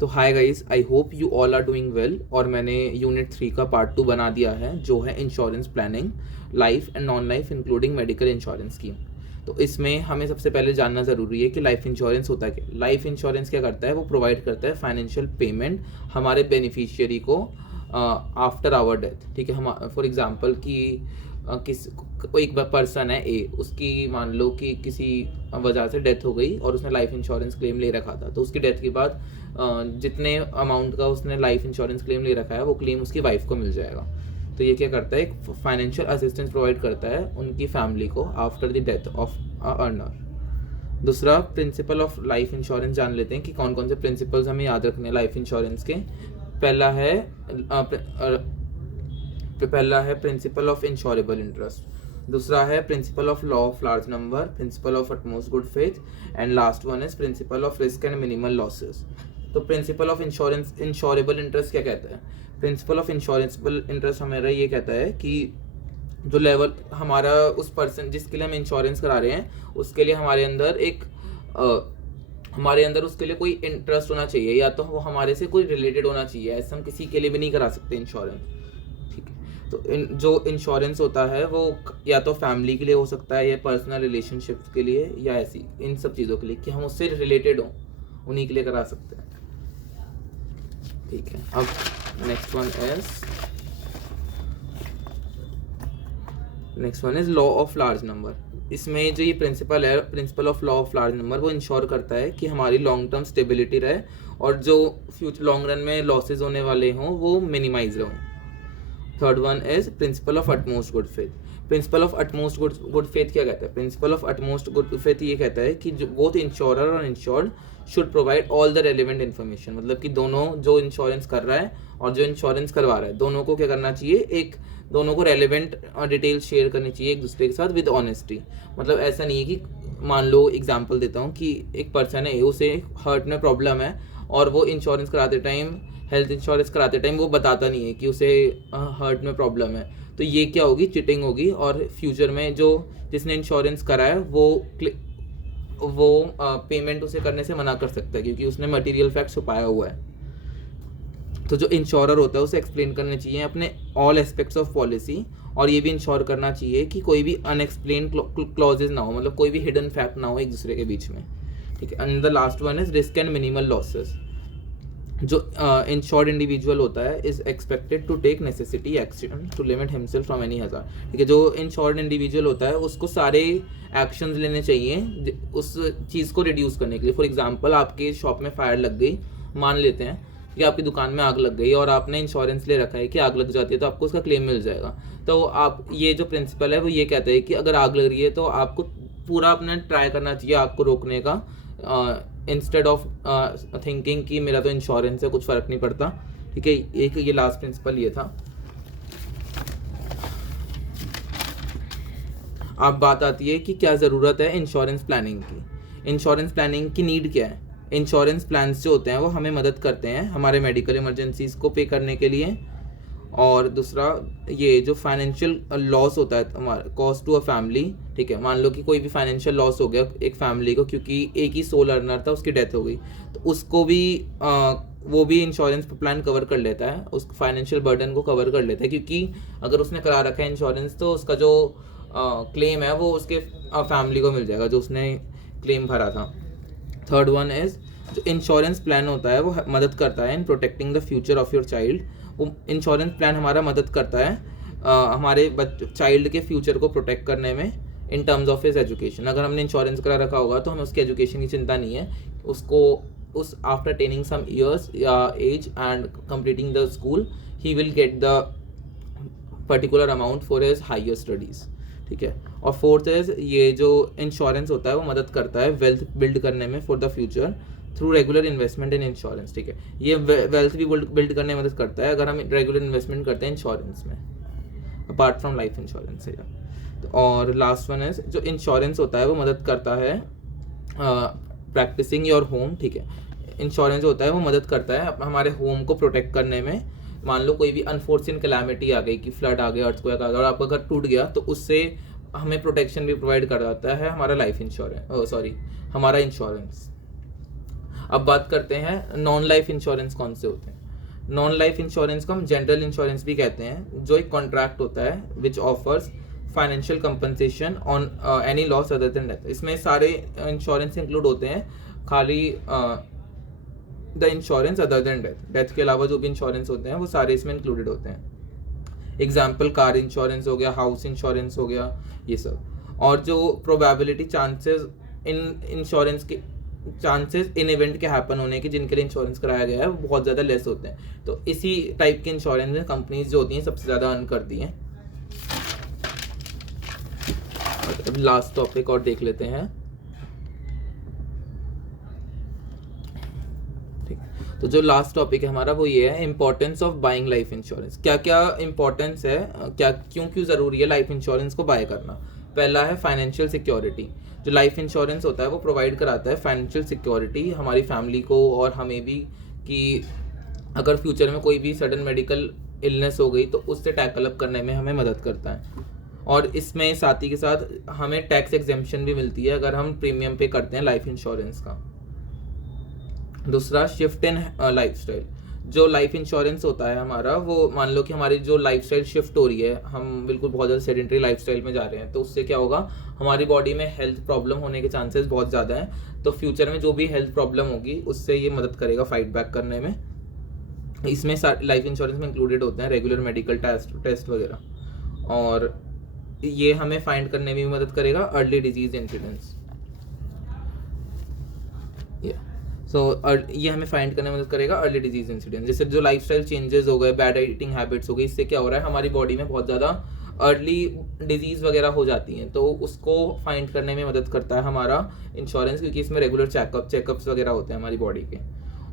तो hi guys, I hope you all are doing well. और मैंने यूनिट 3 का पार्ट 2 बना दिया है, जो है insurance planning, life and non life including medical insurance scheme. तो इसमें हमें सबसे पहले जानना ज़रूरी है कि लाइफ इंश्योरेंस होता है क्या। लाइफ इंश्योरेंस क्या करता है, वो प्रोवाइड करता है फाइनेंशियल पेमेंट हमारे बेनिफिशियरी को आफ्टर आवर डेथ। ठीक है, हम फॉर एग्जांपल कि किस कोई एक पर्सन है ए, उसकी मान लो कि किसी वजह से डेथ हो गई और उसने लाइफ इंश्योरेंस क्लेम ले रखा था। तो उसकी डेथ के बाद जितने अमाउंट का उसने लाइफ इंश्योरेंस क्लेम ले रखा है वो क्लेम उसकी वाइफ को मिल जाएगा। तो ये क्या करता है, एक फाइनेंशियल असिस्टेंस प्रोवाइड करता है उनकी फैमिली को after the death of earner. दूसरा, प्रिंसिपल ऑफ लाइफ इंश्योरेंस जान लेते हैं कि कौन कौन से प्रिंसिपल्स हमें याद रखने हैं लाइफ इंश्योरेंस के। पहला है प्रिंसिपल ऑफ इंश्योरेबल इंटरेस्ट। दूसरा है principle of law of large number, principle of utmost good faith, and last one is principle of risk and minimal losses. तो प्रिंसिपल ऑफ इंश्योरेबल इंटरेस्ट क्या कहता है? Principle of insurable interest हमारा ये कहता है कि जो लेवल हमारा उस पर्सन जिसके लिए हम इंश्योरेंस करा रहे हैं उसके लिए हमारे अंदर उसके लिए कोई इंटरेस्ट होना चाहिए, या तो वो हमारे से कोई रिलेटेड होना चाहिए। ऐसा हम किसी के लिए भी नहीं करा सकते इंश्योरेंस। ठीक है, तो जो इंश्योरेंस होता है वो या तो फैमिली के लिए हो सकता है, या पर्सनल रिलेशनशिप्स के लिए, या ऐसी इन सब चीज़ों के लिए कि हम उससे रिलेटेड हों, उन्हीं के लिए करा सकते हैं। ठीक है, अब next one is law of large number. इसमें जो ये प्रिंसिपल है, principle of law of large number, वो इंश्योर करता है कि हमारी लॉन्ग टर्म स्टेबिलिटी रहे और जो फ्यूचर लॉन्ग रन में लॉसेज होने वाले हों वो मिनिमाइज हों। Third one is principle of utmost good faith. Principle of utmost good faith क्या कहता है? Principle of utmost good faith ये कहता है कि बोथ इंश्योरर और insured should provide all the relevant information. मतलब कि दोनों, जो इंश्योरेंस कर रहा है और जो इंश्योरेंस करवा रहा है, दोनों को क्या करना चाहिए, दोनों को रेलिवेंट डिटेल्स शेयर करनी चाहिए एक दूसरे के साथ विद ऑनेस्टी। मतलब ऐसा नहीं है कि मान लो एग्जांपल देता हूँ कि एक पर्सन है, उसे हार्ट में प्रॉब्लम है और वो इंश्योरेंस कराते टाइम, हेल्थ इंश्योरेंस कराते टाइम वो बताता नहीं है कि उसे हार्ट में प्रॉब्लम है। तो ये क्या होगी, चिटिंग होगी। और फ्यूचर में जो जिसने इंश्योरेंस करा है वो पेमेंट उसे करने से मना कर सकता है, क्योंकि उसने मटेरियल फैक्ट छुपाया हुआ है। तो जो इंश्योरर होता है उसे एक्सप्लेन करने चाहिए अपने ऑल एस्पेक्ट्स ऑफ पॉलिसी, और ये भी इंश्योर करना चाहिए कि कोई भी अनएक्सप्लेन क्लॉजेज ना हो, मतलब कोई भी हिडन फैक्ट ना हो एक दूसरे के बीच में। ठीक है, and the last one is risk and minimal losses. जो इंश्योर्ड इंडिविजुअल होता है is expected to take necessity action to limit himself from any hazard. ठीक है, जो इंश्योर्ड इंडिविजुअल होता है उसको सारे एक्शंस लेने चाहिए उस चीज़ को रिड्यूस करने के लिए। फॉर एग्जांपल, आपके शॉप में फायर लग गई, मान लेते हैं कि आपकी दुकान में आग लग गई और आपने इंश्योरेंस ले रखा है कि आग लग जाती है तो आपको उसका क्लेम मिल जाएगा। तो आप, ये जो प्रिंसिपल है वो ये कहता है कि अगर आग लग रही है तो आपको पूरा अपना ट्राई करना चाहिए आग को रोकने का, इंस्टेड ऑफ थिंकिंग कि मेरा तो इंश्योरेंस है, कुछ फ़र्क नहीं पड़ता। ठीक है, एक ये लास्ट प्रिंसिपल ये था। अब बात आती है कि क्या ज़रूरत है इंश्योरेंस प्लानिंग की। इंश्योरेंस प्लानिंग की नीड क्या है? इंश्योरेंस प्लान्स जो होते हैं वो हमें मदद करते हैं हमारे मेडिकल इमरजेंसीज को पे करने के लिए। और दूसरा, ये जो फाइनेंशियल लॉस होता है हमारा, कॉस्ट टू अ फैमिली। ठीक है, मान लो कि कोई भी फाइनेंशियल लॉस हो गया एक फैमिली को क्योंकि एक ही सोल अर्नर था, उसकी डेथ हो गई, तो उसको भी वो भी इंश्योरेंस प्लान कवर कर लेता है, उस फाइनेंशियल बर्डन को कवर कर लेता है, क्योंकि अगर उसने करा रखा है इंश्योरेंस तो उसका जो क्लेम है वो उसके फैमिली को मिल जाएगा जो उसने क्लेम भरा था। थर्ड वन इज, जो इंश्योरेंस प्लान होता है वो मदद करता है in protecting the future of your child. वो इंश्योरेंस प्लान हमारा मदद करता है हमारे चाइल्ड के फ्यूचर को प्रोटेक्ट करने में in terms of his education. अगर हमने इंश्योरेंस करा रखा होगा तो हमें उसकी एजुकेशन की चिंता नहीं है, उसको उस आफ्टर टेनिंग सम ईयर्स या age and completing the school he will get the particular amount for his higher studies. ठीक है, और फोर्थ इज, ये जो इंश्योरेंस होता है वो मदद करता है वेल्थ बिल्ड करने में for the future through regular investment in insurance. ठीक है, ये वेल्थ भी बिल्ड करने में मदद करता है अगर हम रेगुलर इन्वेस्टमेंट करते हैं इंश्योरेंस में, अपार्ट फ्रॉम लाइफ इंश्योरेंस से। और लास्ट वन इज, जो इंश्योरेंस होता है वो मदद करता है प्रैक्टिसिंग योर होम। ठीक है, इंश्योरेंस होता है वो मदद करता है हमारे होम को प्रोटेक्ट करने में। मान लो कोई भी अनफोर्चुनेट कैलामिटी आ गई कि फ्लड आ गया, अर्थक्वेक आ गया और आपका घर टूट गया, तो उससे हमें प्रोटेक्शन भी प्रोवाइड कर देता है हमारा लाइफ इंश्योरेंस, हमारा इंश्योरेंस। अब बात करते हैं नॉन लाइफ इंश्योरेंस कौन से होते हैं। नॉन लाइफ इंश्योरेंस को हम जनरल इंश्योरेंस भी कहते हैं, जो एक कॉन्ट्रैक्ट होता है which offers financial compensation on any loss other than death. इसमें सारे इंश्योरेंस इंक्लूड होते हैं, खाली the insurance other than death, death के अलावा जो भी इंश्योरेंस होते हैं वो सारे इसमें इंक्लूडेड होते हैं। एग्जाम्पल कार इंश्योरेंस हो गया, हाउस इंश्योरेंस हो गया, ये सब। और जो प्रोबेबिलिटी चांसेस इन इंश्योरेंस के चांसेस इन इवेंट के हैपन होने के जिनके लिए इंश्योरेंस कराया गया है वो बहुत ज़्यादा लेस होते हैं। तो इसी टाइप के इंश्योरेंस में कंपनीज जो होती हैं सबसे ज़्यादा अर्न करती हैं। अब लास्ट टॉपिक और देख लेते हैं। ठीक है, तो जो लास्ट टॉपिक है हमारा वो ये है importance of buying life insurance. क्या क्या इंपॉर्टेंस है, क्या क्यों ज़रूरी है लाइफ इंश्योरेंस को बाय करना। पहला है फाइनेंशियल सिक्योरिटी। जो लाइफ इंश्योरेंस होता है वो प्रोवाइड कराता है फाइनेंशियल सिक्योरिटी हमारी फैमिली को और हमें भी, कि अगर फ्यूचर में कोई भी सडन मेडिकल इलनेस हो गई तो उससे टैकल अप करने में हमें मदद करता है। और इसमें साथ ही के साथ हमें टैक्स एग्जेम्पशन भी मिलती है अगर हम प्रीमियम पे करते हैं लाइफ इंश्योरेंस का। दूसरा, शिफ्ट इन लाइफस्टाइल। जो लाइफ इंश्योरेंस होता है हमारा, वो मान लो कि हमारी जो लाइफस्टाइल शिफ्ट हो रही है, हम बिल्कुल बहुत ज़्यादा सेडेंटरी लाइफस्टाइल में जा रहे हैं, तो उससे क्या होगा, हमारी बॉडी में हेल्थ प्रॉब्लम होने के चांसेस बहुत ज़्यादा हैं। तो फ्यूचर में जो भी हेल्थ प्रॉब्लम होगी उससे ये मदद करेगा फाइट बैक करने में। इसमें लाइफ इंश्योरेंस में इंक्लूडेड होते हैं रेगुलर मेडिकल टेस्ट वगैरह, और ये हमें फाइंड करने में भी मदद करेगा अर्ली डिजीज इंसिडेंट्स। ये हमें फाइंड करने में मदद करेगा अर्ली डिजीज इंसिडेंट। जैसे जो लाइफस्टाइल चेंजेस हो गए, बैड ईटिंग हैबिट्स हो गई, इससे क्या हो रहा है, हमारी बॉडी में बहुत ज़्यादा अर्ली डिजीज़ वगैरह हो जाती हैं, तो उसको फाइंड करने में मदद करता है हमारा इंश्योरेंस, क्योंकि इसमें रेगुलर चेकअप्स वगैरह होते हैं हमारी बॉडी के।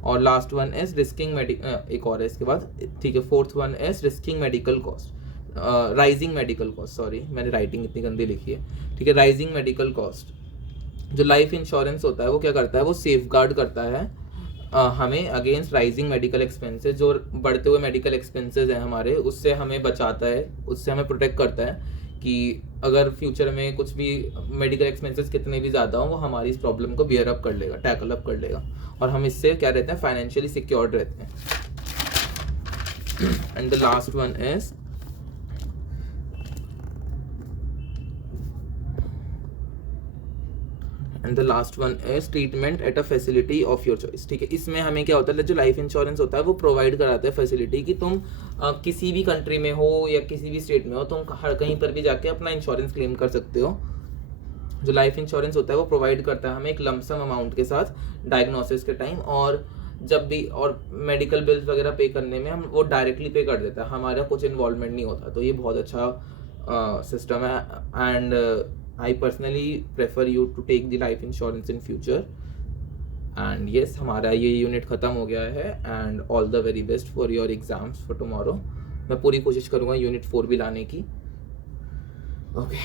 और लास्ट वन इज रिस्किंग एक और है इसके बाद, ठीक है, fourth one is risking medical cost, rising medical cost, sorry मैंने राइटिंग इतनी गंदी लिखी है, ठीक है, राइजिंग मेडिकल कॉस्ट। जो लाइफ इंश्योरेंस होता है वो क्या करता है, वो सेफ गार्ड करता है हमें अगेंस्ट राइजिंग मेडिकल एक्सपेंसेस। जो बढ़ते हुए मेडिकल एक्सपेंसेस हैं हमारे, उससे हमें बचाता है, उससे हमें प्रोटेक्ट करता है कि अगर फ्यूचर में कुछ भी मेडिकल एक्सपेंसेस कितने भी ज़्यादा हों, वो हमारी इस प्रॉब्लम को बियर अप कर लेगा, टैकल अप कर लेगा, और हम इससे क्या रहते हैं, फाइनेंशियली सिक्योर्ड रहते हैं। And the last one is and the last one is treatment at a facility of your choice. ठीक है, इसमें हमें क्या होता है, जो लाइफ इंश्योरेंस होता है वो प्रोवाइड कराता है फैसिलिटी कि तुम किसी भी कंट्री में हो या किसी भी स्टेट में हो, तुम हर कहीं पर भी जाके अपना इंश्योरेंस क्लेम कर सकते हो। जो लाइफ इंश्योरेंस होता है वो प्रोवाइड करता है हमें एक लमसम अमाउंट के साथ डायग्नोसिस के टाइम, और जब भी, और मेडिकल बिल्स वगैरह पे करने में हम वो डायरेक्टली पे कर देता है, हमारा कुछ इन्वॉल्वमेंट नहीं होता। तो ये बहुत अच्छा सिस्टम है, and I personally prefer you to take the life insurance in future. And yes, हमारा ये यूनिट ख़त्म हो गया है, and all the very best for your exams for tomorrow. मैं पूरी कोशिश करूँगा यूनिट 4 भी लाने की। Okay.